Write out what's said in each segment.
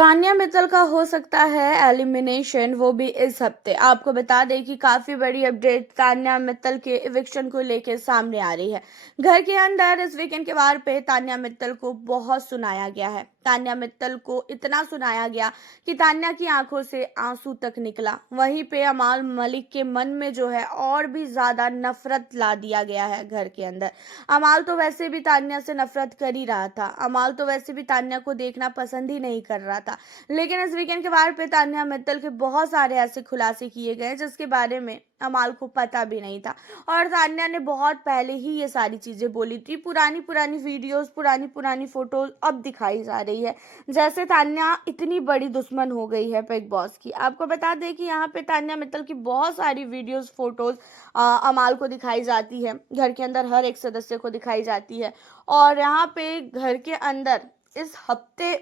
तान्या मित्तल का हो सकता है एलिमिनेशन, वो भी इस हफ्ते। आपको बता दें कि काफी बड़ी अपडेट तान्या मित्तल के इविक्शन को लेकर सामने आ रही है। घर के अंदर इस वीकेंड के वार पे तान्या मित्तल को बहुत सुनाया गया है। तान्या मित्तल को इतना सुनाया गया कि तान्या की आंखों से आंसू तक निकला। वहीं पे अमाल मलिक के मन में जो है और भी ज्यादा नफरत ला दिया गया है घर के अंदर। अमाल तो वैसे भी तान्या से नफरत कर ही रहा था। अमाल तो वैसे भी तान्या को देखना पसंद ही नहीं कर रहा था। लेकिन इस वीकेंड के वार पे तान्या मित्तल के बहुत सारे ऐसे खुलासे किए गए जिसके बारे में अमाल को पता भी नहीं था। और तान्या ने बहुत पहले ही ये सारी चीजें बोली थी। पुरानी पुरानी वीडियोस, पुरानी पुरानी फोटोज अब दिखाई जा रही है जैसे तान्या इतनी बड़ी दुश्मन हो गई है बिग बॉस की। आपको बता दें कि यहाँ पे तान्या मित्तल की बहुत सारी वीडियोस, फोटोज अमाल को दिखाई जाती है। घर के अंदर हर एक सदस्य को दिखाई जाती है। और यहाँ पे घर के अंदर इस हफ्ते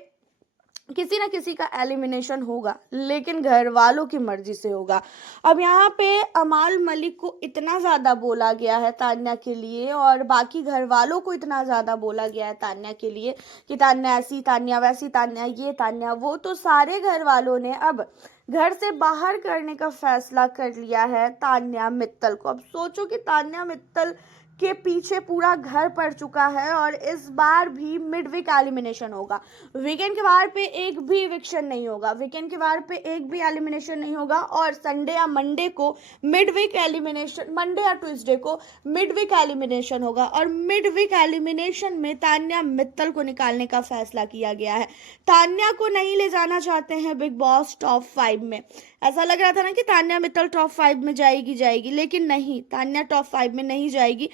किसी ना किसी का एलिमिनेशन होगा, लेकिन घर वालों की मर्जी से होगा। अब यहाँ पे अमाल मलिक को इतना ज्यादा बोला गया है तान्या के लिए, और बाकी घर वालों को इतना ज्यादा बोला गया है तान्या के लिए कि तान्या ऐसी, तान्या वैसी, तान्या ये, तान्या वो। तो सारे घर वालों ने अब घर से बाहर करने का फैसला कर लिया है तान्या मित्तल को। अब सोचो कि तान्या मित्तल के पीछे पूरा घर पड़ चुका है और इस बार भी मिड वीक एलिमिनेशन होगा। वीकेंड के बार पे एक भी इविक्शन नहीं होगा, वीकेंड के बार पे एक भी एलिमिनेशन नहीं होगा। और संडे या मंडे को मिड वीक एलिमिनेशन, मंडे या ट्यूसडे को मिड वीक एलिमिनेशन होगा। और मिड वीक एलिमिनेशन में तान्या मित्तल को निकालने का फैसला किया गया है। तान्या को नहीं ले जाना चाहते हैं बिग बॉस टॉप 5 में। ऐसा लग रहा था ना कि तान्या मित्तल टॉप 5 में जाएगी, लेकिन नहीं, तान्या टॉप 5 में नहीं जाएगी।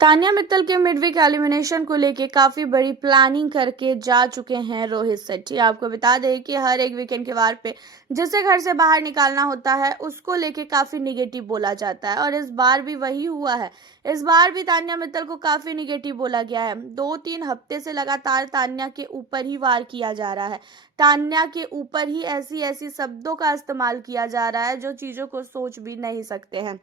तान्या मित्तल के मिड वीक एलिमिनेशन को लेके काफी बड़ी प्लानिंग करके जा चुके हैं रोहित शेट्टी। आपको बता दें कि हर एक वीकेंड के वार पे जिसे घर से बाहर निकालना होता है उसको लेके काफी निगेटिव बोला जाता है, और इस बार भी वही हुआ है। इस बार भी तान्या मित्तल को काफी निगेटिव बोला गया है। 2-3 हफ्ते से लगातार तान्या के ऊपर ही वार किया जा रहा है। तान्या के ऊपर ही ऐसी ऐसी शब्दों का इस्तेमाल किया जा रहा है जो चीजों को सोच भी नहीं सकते हैं।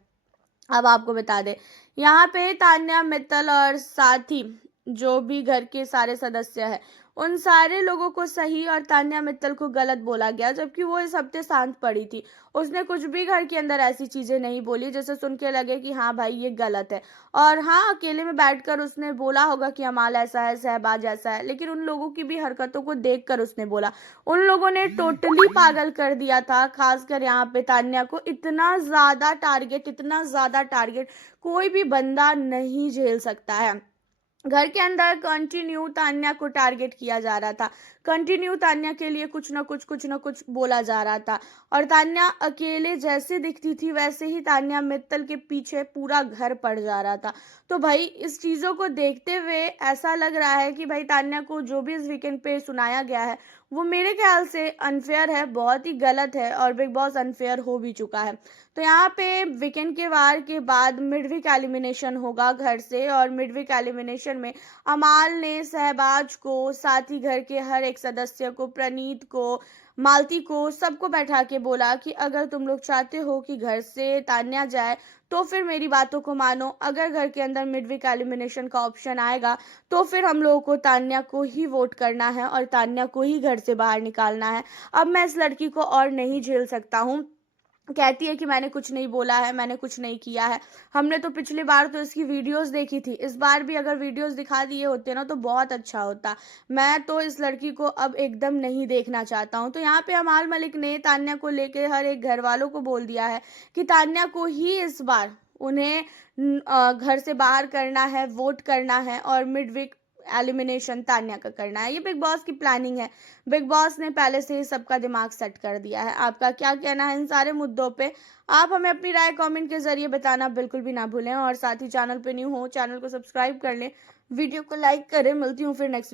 अब आपको बता दें, यहाँ पे तान्या मित्तल और साथ ही जो भी घर के सारे सदस्य हैं, उन सारे लोगों को सही और तान्या मित्तल को गलत बोला गया, जबकि वो इस हफ्ते शांत पड़ी थी। उसने कुछ भी घर के अंदर ऐसी चीजें नहीं बोली जैसे सुन के लगे कि हाँ भाई ये गलत है। और हाँ, अकेले में बैठकर उसने बोला होगा कि अमाल ऐसा है, शहबाज ऐसा है, लेकिन उन लोगों की भी हरकतों को देखकर उसने बोला। उन लोगों ने टोटली पागल कर दिया था, खासकर यहाँ पे तान्या को। इतना ज्यादा टारगेट, इतना ज्यादा टारगेट कोई भी बंदा नहीं झेल सकता है। घर के अंदर कंटिन्यू तान्या को टारगेट किया जा रहा था, कंटिन्यू तान्या के लिए कुछ ना कुछ बोला जा रहा था। और तान्या अकेले जैसे दिखती थी वैसे ही तान्या मित्तल के पीछे पूरा घर पड़ जा रहा था। तो भाई इस चीज़ों को देखते हुए ऐसा लग रहा है कि भाई तान्या को जो भी इस वीकेंड पे सुनाया गया है वो मेरे ख्याल से अनफेयर है, बहुत ही गलत है, और बिग बॉस अनफेयर हो भी चुका है। तो यहाँ पे वीकेंड के वार के बाद मिड वीक एलिमिनेशन होगा घर से, और मिड वीक एलिमिनेशन में अमाल ने शहबाज को, साथ ही घर के हर एक सदस्य को, प्रणीत को, मालती को, सबको बैठा के बोला कि अगर तुम लोग चाहते हो कि घर से तान्या जाए तो फिर मेरी बातों को मानो। अगर घर के अंदर मिड वीक एलिमिनेशन का ऑप्शन आएगा तो फिर हम लोगों को तान्या को ही वोट करना है और तान्या को ही घर से बाहर निकालना है। अब मैं इस लड़की को और नहीं झेल सकता हूँ। कहती है कि मैंने कुछ नहीं बोला है, मैंने कुछ नहीं किया है। हमने तो पिछली बार तो इसकी वीडियोस देखी थी, इस बार भी अगर वीडियोस दिखा दिए होते ना तो बहुत अच्छा होता। मैं तो इस लड़की को अब एकदम नहीं देखना चाहता हूँ। तो यहाँ पे अमाल मलिक ने तान्या को लेके हर एक घर वालों को बोल दिया है कि तान्या को ही इस बार उन्हें घर से बाहर करना है, वोट करना है, और मिड वीक एलिमिनेशन तान्या का करना है। ये बिग बॉस की प्लानिंग है। बिग बॉस ने पहले से ही सबका दिमाग सेट कर दिया है। आपका क्या कहना है इन सारे मुद्दों पे? आप हमें अपनी राय कमेंट के जरिए बताना बिल्कुल भी ना भूलें, और साथ ही चैनल पे न्यू हो चैनल को सब्सक्राइब कर लें, वीडियो को लाइक करें। मिलती हूँ फिर नेक्स्ट